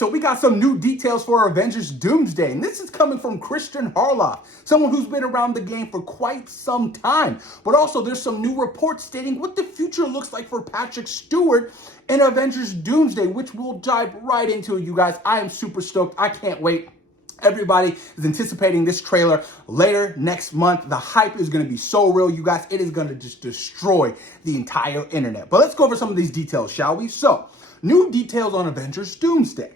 So we got some new details for Avengers Doomsday, and this is coming from Christian Harloff, someone who's been around the game for quite some time. But also there's some new reports stating what the future looks like for Patrick Stewart in Avengers Doomsday, which we'll dive right into, you guys. I am super stoked. I can't wait. Everybody is anticipating this trailer later next month. The hype is going to be so real, you guys. It is going to just destroy the entire internet. But let's go over some of these details, shall we? So, new details on Avengers Doomsday.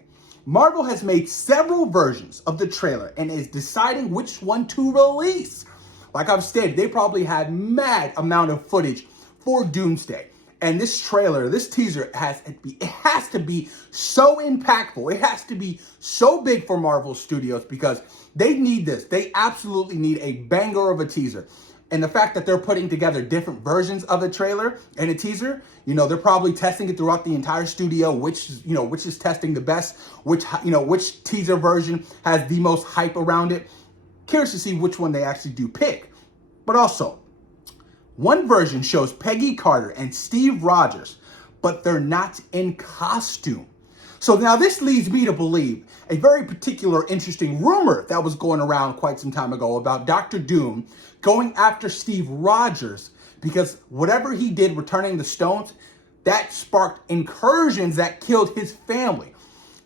Marvel has made several versions of the trailer and is deciding which one to release. Like I've stated, they probably had mad amount of footage for Doomsday. And this trailer, this teaser, it has to be so impactful. It has to be so big for Marvel Studios because they need this. They absolutely need a banger of a teaser. And the fact that they're putting together different versions of a trailer and a teaser, they're probably testing it throughout the entire studio, which is testing the best, which teaser version has the most hype around it. Curious to see which one they actually do pick. But also, one version shows Peggy Carter and Steve Rogers, but they're not in costume. So now this leads me to believe a very particular interesting rumor that was going around quite some time ago about Dr. Doom going after Steve Rogers because whatever he did returning the stones, that sparked incursions that killed his family.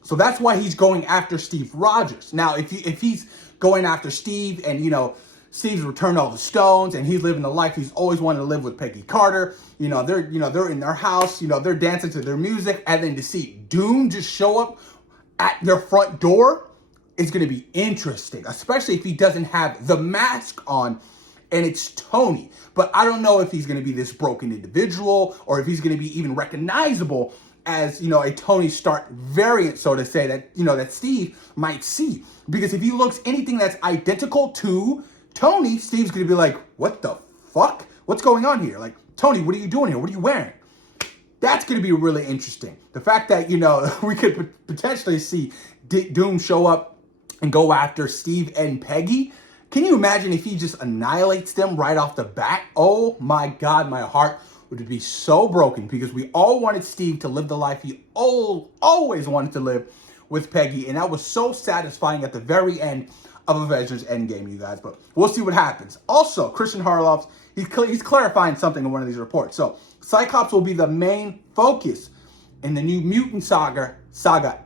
So that's why he's going after Steve Rogers. Now, if he's going after Steve and, Steve's returned all the stones and he's living the life he's always wanted to live with Peggy Carter. They're in their house, they're dancing to their music, and then to see Doom just show up at their front door is going to be interesting, especially if he doesn't have the mask on and it's Tony. But I don't know if he's going to be this broken individual or if he's going to be even recognizable as, a Tony Stark variant, so to say, that Steve might see. Because if he looks anything that's identical to Tony, Steve's going to be like, what the fuck? What's going on here? Like, Tony, what are you doing here? What are you wearing? That's going to be really interesting. The fact that, we could potentially see Doom show up and go after Steve and Peggy. Can you imagine if he just annihilates them right off the bat? Oh my God, my heart would be so broken because we all wanted Steve to live the life he always wanted to live with Peggy. And that was so satisfying at the very end of Avengers Endgame, you guys. But we'll see what happens. Also, Christian Harloff, he's clarifying something in one of these reports. So, Cyclops will be the main focus in the new mutant saga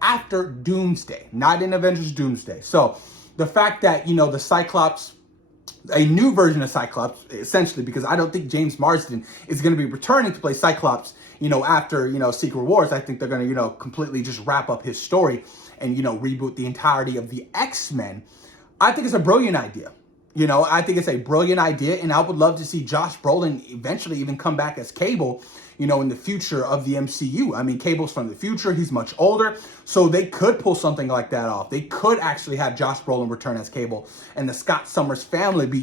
after Doomsday, not in Avengers Doomsday. So, the fact that, the Cyclops, a new version of Cyclops, essentially, because I don't think James Marsden is going to be returning to play Cyclops, after, Secret Wars. I think they're going to, completely just wrap up his story and, reboot the entirety of the X-Men. I think it's a brilliant idea. I think it's a brilliant idea, and I would love to see Josh Brolin eventually even come back as Cable, in the future of the MCU. I mean, Cable's from the future. He's much older, so they could pull something like that off. They could actually have Josh Brolin return as Cable, and the Scott Summers family be,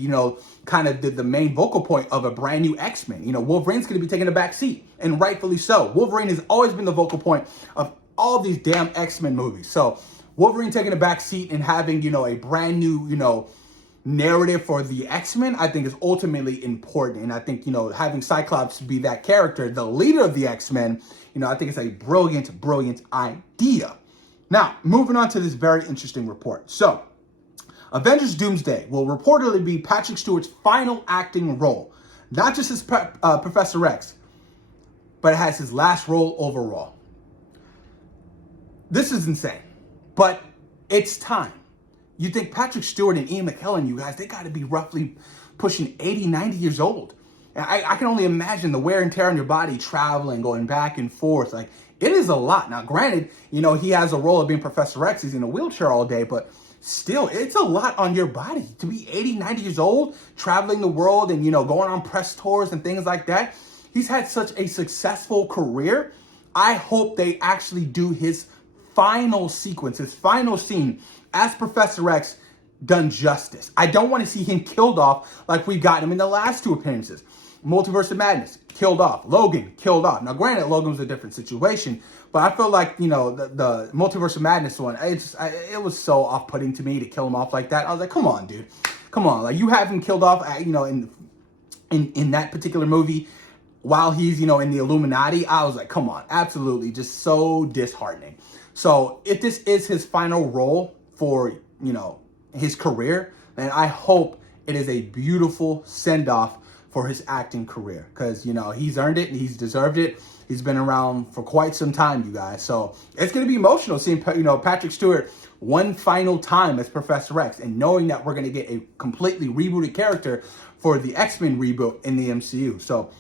kind of the main vocal point of a brand new X-Men. Wolverine's going to be taking a back seat, and rightfully so. Wolverine has always been the vocal point of all these damn X-Men movies. So Wolverine taking a back seat and having, a brand new, narrative for the X-Men, I think is ultimately important. And I think, having Cyclops be that character, the leader of the X-Men, I think it's a brilliant, brilliant idea. Now, moving on to this very interesting report. So, Avengers Doomsday will reportedly be Patrick Stewart's final acting role. Not just as Professor X, but it has his last role overall. This is insane. But it's time. You think Patrick Stewart and Ian McKellen, you guys, they got to be roughly pushing 80, 90 years old. And I can only imagine the wear and tear on your body, traveling, going back and forth. Like, it is a lot. Now, granted, he has a role of being Professor X. He's in a wheelchair all day, but still, it's a lot on your body. To be 80, 90 years old, traveling the world and, going on press tours and things like that. He's had such a successful career. I hope they actually do his final sequence, his final scene as Professor X done justice. I don't want to see him killed off like we got him in the last two appearances. Multiverse of Madness, killed off. Logan, killed off. Now, granted, Logan was a different situation, but I feel like, the Multiverse of Madness one, it was so off-putting to me to kill him off like that. I was like, come on, dude. Come on. Like, you have him killed off, in that particular movie while he's, in the Illuminati. I was like, come on. Absolutely. Just so disheartening. So if this is his final role for, his career, then I hope it is a beautiful send-off for his acting career, because, he's earned it and he's deserved it. He's been around for quite some time, you guys. So it's going to be emotional seeing, Patrick Stewart one final time as Professor X, and knowing that we're going to get a completely rebooted character for the X-Men reboot in the MCU. So,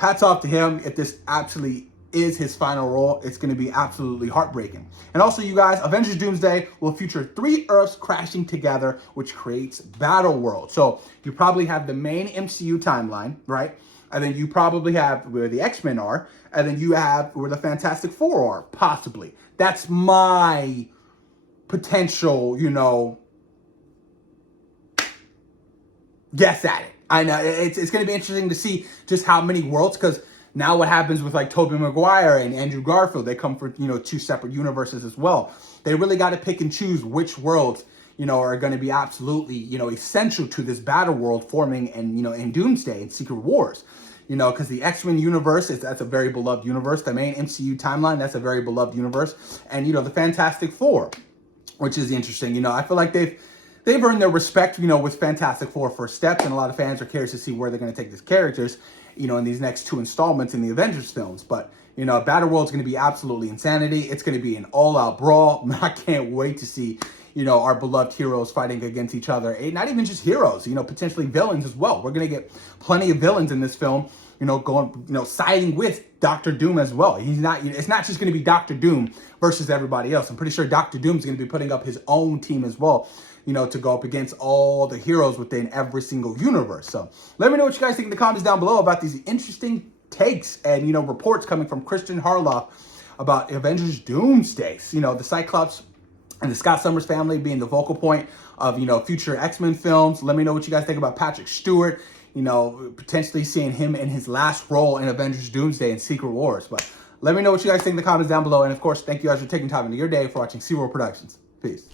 hats off to him. If this absolutely is his final role, it's going to be absolutely heartbreaking. And also, you guys, Avengers Doomsday will feature 3 Earths crashing together, which creates Battle World. So you probably have the main MCU timeline, right? And then you probably have where the X-Men are, and then you have where the Fantastic Four are, possibly. That's my potential, guess at it. I know it's going to be interesting to see just how many worlds, because now what happens with like Tobey Maguire and Andrew Garfield, they come from, 2 separate universes as well. They really got to pick and choose which worlds, are going to be absolutely, essential to this battle world forming and, in Doomsday and Secret Wars. Because the X-Men universe, that's a very beloved universe. The main MCU timeline, that's a very beloved universe. And, the Fantastic Four, which is interesting. I feel like they've earned their respect, with Fantastic Four first steps, and a lot of fans are curious to see where they're going to take these characters, in these next 2 installments in the Avengers films. But, Battle World's going to be absolutely insanity. It's going to be an all-out brawl. I can't wait to see, our beloved heroes fighting against each other. And not even just heroes, potentially villains as well. We're going to get plenty of villains in this film, going, siding with Doctor Doom as well. It's not just going to be Doctor Doom versus everybody else. I'm pretty sure Doctor Doom's going to be putting up his own team as well, to go up against all the heroes within every single universe. So let me know what you guys think in the comments down below about these interesting takes and, reports coming from Christian Harloff about Avengers Doomsday. The Cyclops and the Scott Summers family being the vocal point of, future X-Men films. Let me know what you guys think about Patrick Stewart, potentially seeing him in his last role in Avengers Doomsday and Secret Wars. But let me know what you guys think in the comments down below. And of course, thank you guys for taking time into your day for watching SeaWorld Productions. Peace.